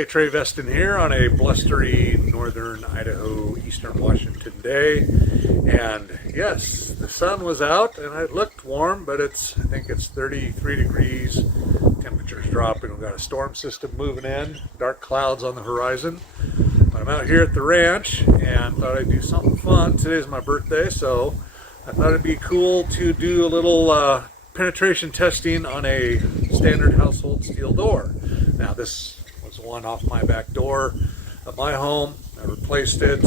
Hey, Trey Veston here on a blustery northern Idaho, eastern Washington day. And yes, the sun was out and it looked warm, but I think it's 33 degrees. Temperature's dropping. We've got a storm system moving in, dark clouds on the horizon. But I'm out here at the ranch and thought I'd do something fun. Today's my birthday, so I thought it'd be cool to do a little penetration testing on a standard household steel door. Now this was one off my back door of my home. I replaced it,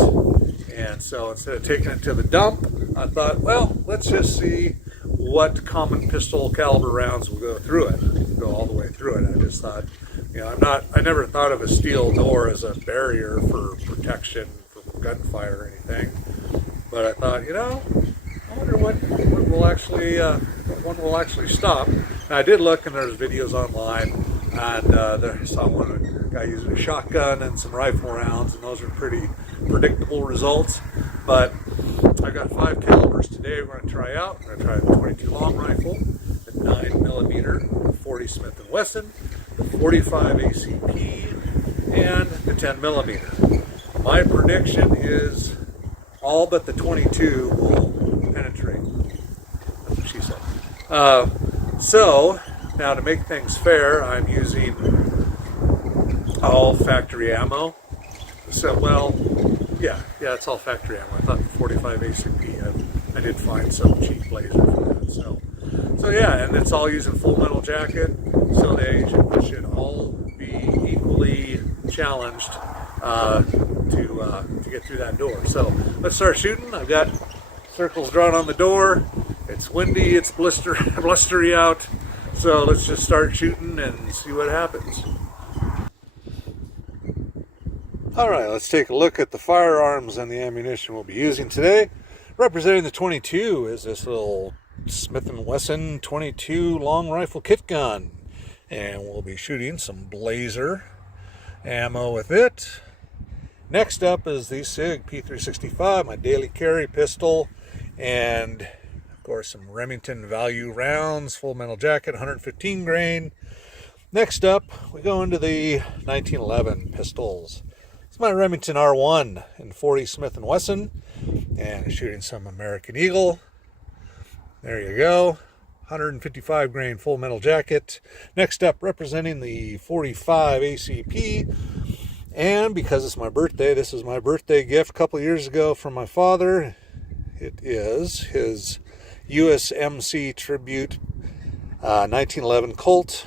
and so instead of taking it to the dump, I thought, well, let's just see what common pistol caliber rounds will go through it, go all the way through it. I just thought, I never thought of a steel door as a barrier for protection from gunfire or anything, but I thought, I wonder what one will actually stop. And I did look, and there's videos online, and I saw one guy using a shotgun and some rifle rounds, and those are pretty predictable results. But I've got 5 calibers today we're going to try out. We're going to try the 22 long rifle, the 9mm, the 40 Smith & Wesson, the 45 ACP, and the 10mm. My prediction is all but the 22 will penetrate. That's what she said. So now to make things fair, I'm using all factory ammo. So, it's all factory ammo. I thought the 45 ACP, I did find some cheap laser for that. So yeah, and it's all using full metal jacket, so they should all be equally challenged to get through that door. So let's start shooting. I've got circles drawn on the door. It's windy, it's blustery out. So let's just start shooting and see what happens. Alright, let's take a look at the firearms and the ammunition we'll be using today. Representing the 22 is this little Smith & Wesson 22 long rifle kit gun. And we'll be shooting some Blazer ammo with it. Next up is the SIG P365, my daily carry pistol. And of course some Remington value rounds, full metal jacket, 115 grain. Next up, we go into the 1911 pistols. It's my Remington R1 and 40 Smith & Wesson, and shooting some American Eagle. There you go, 155 grain full metal jacket. Next up, representing the 45 ACP, and because it's my birthday, this is my birthday gift a couple years ago from my father. It is his USMC Tribute 1911 Colt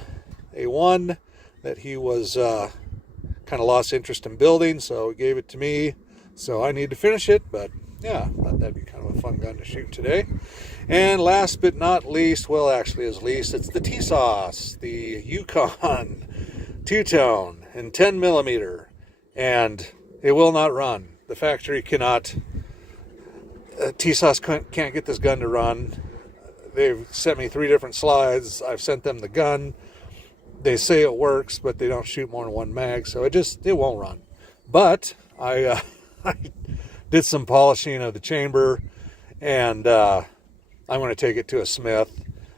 A1 that he was kind of lost interest in building, so he gave it to me. So I need to finish it, but yeah, I thought that'd be kind of a fun gun to shoot today. And last but not least, well, actually is least, it's the TSOS, the Yukon two-tone and 10mm, and it will not run. The factory cannot. TSOS can't get this gun to run. They've sent me 3 different slides. I've sent them the gun. They say it works, but they don't shoot more than 1 mag, so it won't run. But I did some polishing of the chamber, and I'm going to take it to a smith.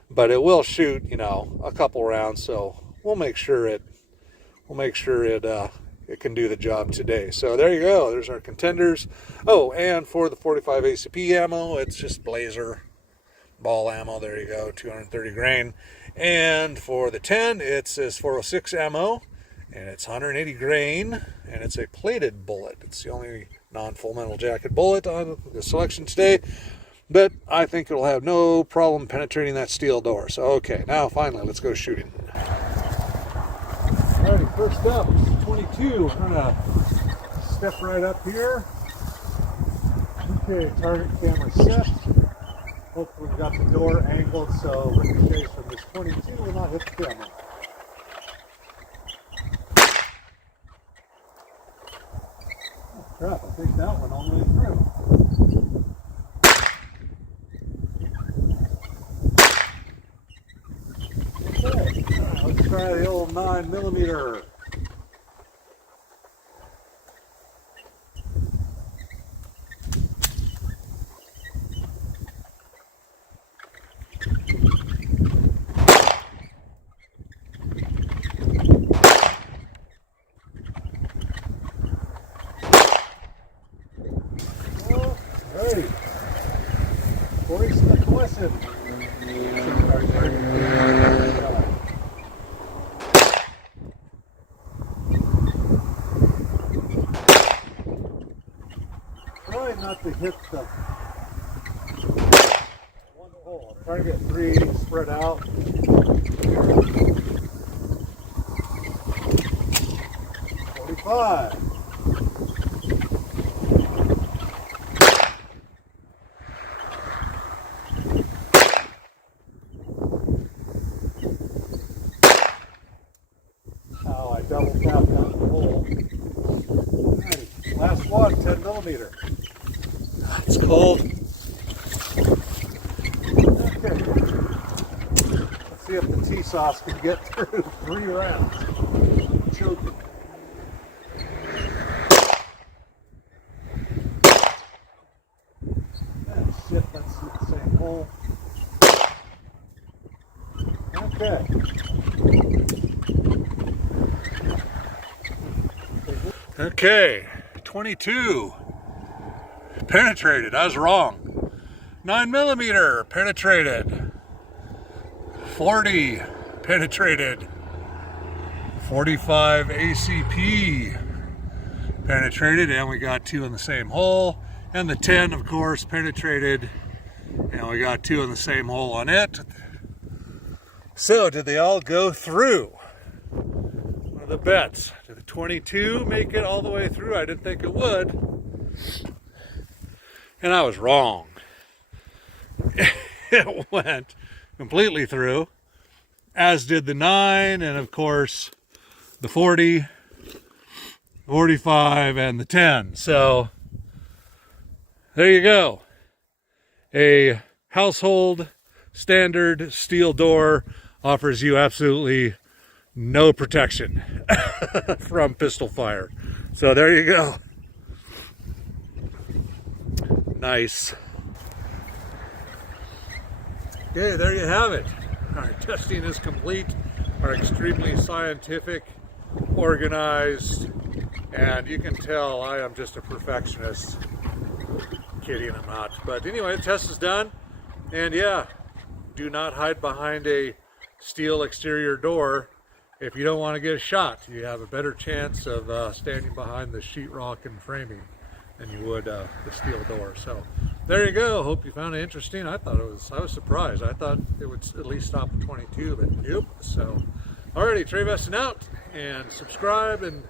But it will shoot, a couple rounds, so we'll make sure it can do the job today. So there you go. There's our contenders. Oh, and for the 45 ACP ammo, it's just Blazer ball ammo. There you go, 230 grain. And for the 10, it's this 406 ammo, and it's 180 grain, and it's a plated bullet. It's the only non-full metal jacket bullet on the selection today, but I think it'll have no problem penetrating that steel door. So okay, now finally, let's go shooting. Alrighty, first up, 22. I'm gonna step right up here. Okay, target camera set. Hopefully we've got the door angled so ricochets from this 22 will not hit the camera. Oh crap, I think that one all the way through. Okay, let's try the old 9mm. Hey, voice McClellan. Try not to hit the one hole. I'm trying to get 3 spread out. 45. Now I double tapped out the hole. Alrighty, last one, 10 millimeter. It's cold. Okay. Let's see if the tea sauce can get through 3 rounds. Choking. Shit, that's the same hole. Okay. Okay, 22 penetrated. I was wrong. 9 millimeter penetrated. 40 penetrated. 45 ACP penetrated, and we got 2 in the same hole. And the 10, of course, penetrated, and we got 2 in the same hole on it. So, did they all go through? One of the bets. Did the 22 make it all the way through? I didn't think it would. And I was wrong. It went completely through, as did the 9, and of course, the 40, 45, and the 10. So, there you go. A household standard steel door offers you absolutely no protection from pistol fire. So there you go. Nice. Okay, there you have it. Our testing is complete. Our extremely scientific, organized, and you can tell I am just a perfectionist. Kidding, I'm not. But anyway, the test is done. And yeah, do not hide behind a steel exterior door if you don't want to get shot. You have a better chance of standing behind the sheetrock and framing than you would the steel door. So there you go. Hope you found it interesting. I was surprised. I thought it would at least stop at 22, but nope. So alrighty, Trey Veston out, and subscribe and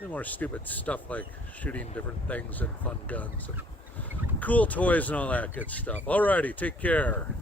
do more stupid stuff like shooting different things and fun guns and cool toys and all that good stuff. Alrighty, take care.